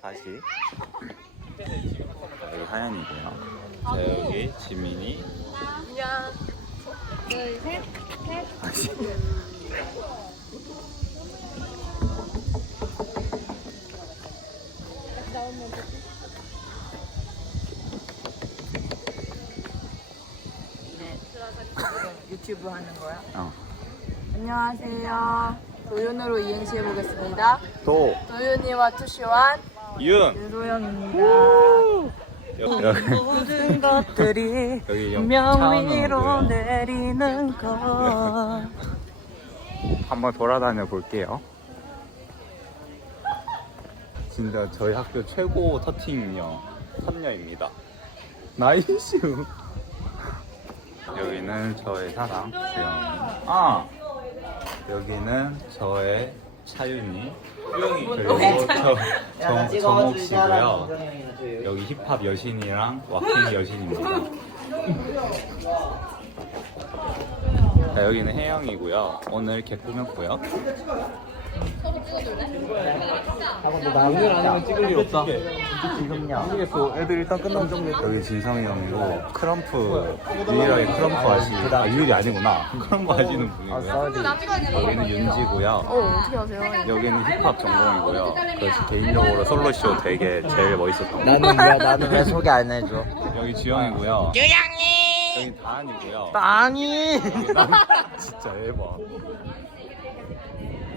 다시 자, 여기 하연이고요. 자 여기 지민이. 안녕. 둘, 셋, 셋. 다시. 나오면 되지. 네, 유튜브 하는 거야? 어. 안녕하세요. 도윤으로 이행시 해보겠습니다. 도. 도윤이와 투시완 여- 여기 모든 것들이 여기 영- 명 위로 차은우고요. 내리는 것. 한번 돌아다녀 볼게요. 진짜 저희 학교 최고 터팅녀 선녀입니다. 나이슈. 여기는 저의 사랑 주영. 아 여기는 저의 차윤이. 그리고 저, 저 정옥 씨고요. 여기 힙합 여신이랑 왁싱 여신입니다. 자, 여기는 혜영이고요. 오늘 이렇게 꾸몄고요. 오늘 아니면 찍을 일 없다. 모르겠어. 애들 일단 끝나면 좀 여기 진성이 형이고 크럼프 유일하게 크럼프 하시 아 유일이 아니구나 크럼프 하시는 분이고요. 여기는 윤지고요. 어, 어떻게 하세요? 여기는 힙합 전공이고요. 그래서 개인적으로 솔로 쇼 되게 제일 멋있었던 거. 나는 왜 나는 왜 소개 안 해줘? 여기 주영이고요. 주영이. 여기 다한이고요. 아니. 진짜 대박.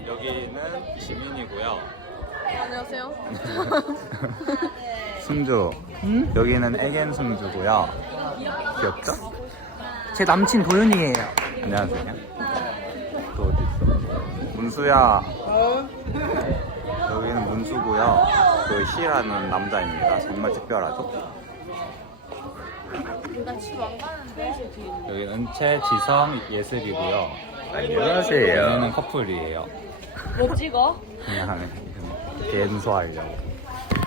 여기는 지민이고요. 안녕하세요. 승주. 여기는 애겐 승주고요. 귀엽죠? 제 남친 도윤이에요. 안녕하세요. 또 어디 있어? 문수야. 여기는 문수고요. 그 희라는 남자입니다. 정말 특별하죠? 나집안 가는데. 여기 은채, 지성, 예슬이고요. 안녕하세요. 얘네는 커플이에요. 뭐 찍어? 그냥 갠소하려고.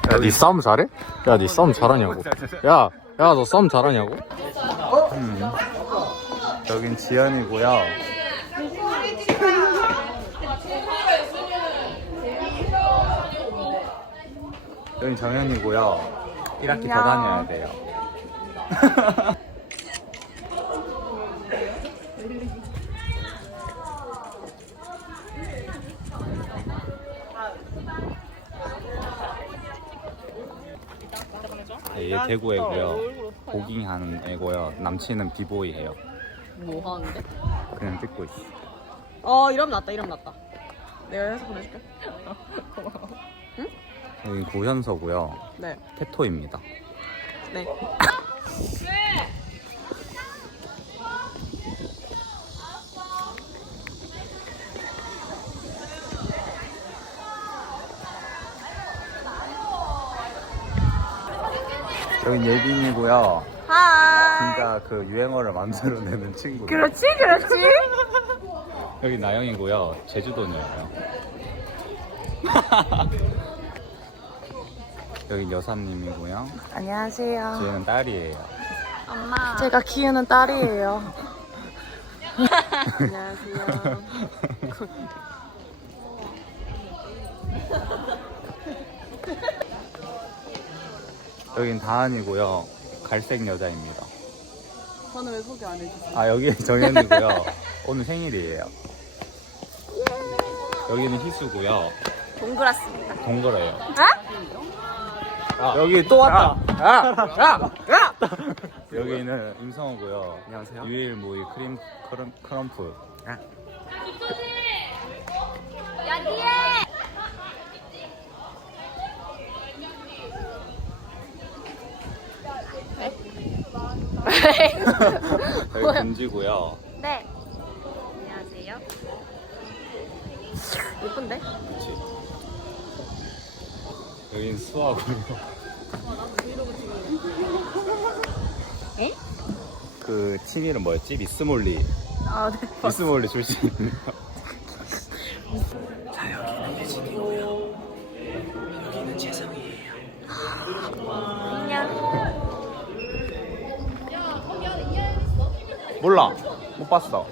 야, 니 싸움 잘해? 야, 니 싸움 잘하냐고. 야, 야, 너 싸움 잘하냐고? 음. 여긴 지연이고요. 여긴 정현이고요. 1학기 더 다녀야 돼요. 얘 대구 애고요. 보깅하는 애고요. 남친은 비보이해요. 뭐 하는데? 그냥 찍고 있어. 어, 이러면 낫다, 이러면 낫다. 내가 해서 보내줄게. 여기 고현서고요. 네. 테토입니다. 네. 여긴 예빈이고요. 하이. 진짜 그 유행어를 만들어내는 친구. 그렇지, 그렇지. 여기 나영이고요. 제주도녀예요. 여기 여사님이고요. 안녕하세요. 쟤는 딸이에요. 엄마. 제가 키우는 딸이에요. 안녕하세요. 여긴 다한이고요. 갈색 여자입니다. 저는 왜 소개 안 해주세요? 아 여기 정현이고요. 오늘 생일이에요. 여기는 희수고요. 동그랗습니다. 동그래요. 어? 여기 또 왔다. 야, 야, 야. 여기는 임성호고요. 안녕하세요. 유일 모의 크림 크럼, 크럼프. 여기 금지고요. 네. 안녕하세요. 예쁜데? 그렇지. 여긴 수아고요. 에? 그 팀 이름 뭐였지? 미스몰리. 아, 네. 미스몰리 출신 몰라. 못 봤어.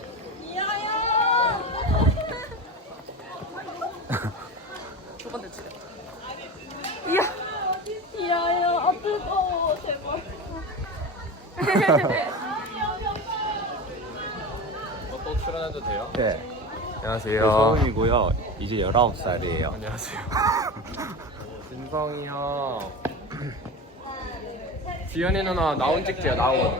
또 출연해도 돼요? 예. 네. 안녕하세요. 서훈이고요. 이제 19살이에요. 안녕하세요. 진성이 형. 지연이 누나 나온 찍지요, 나온.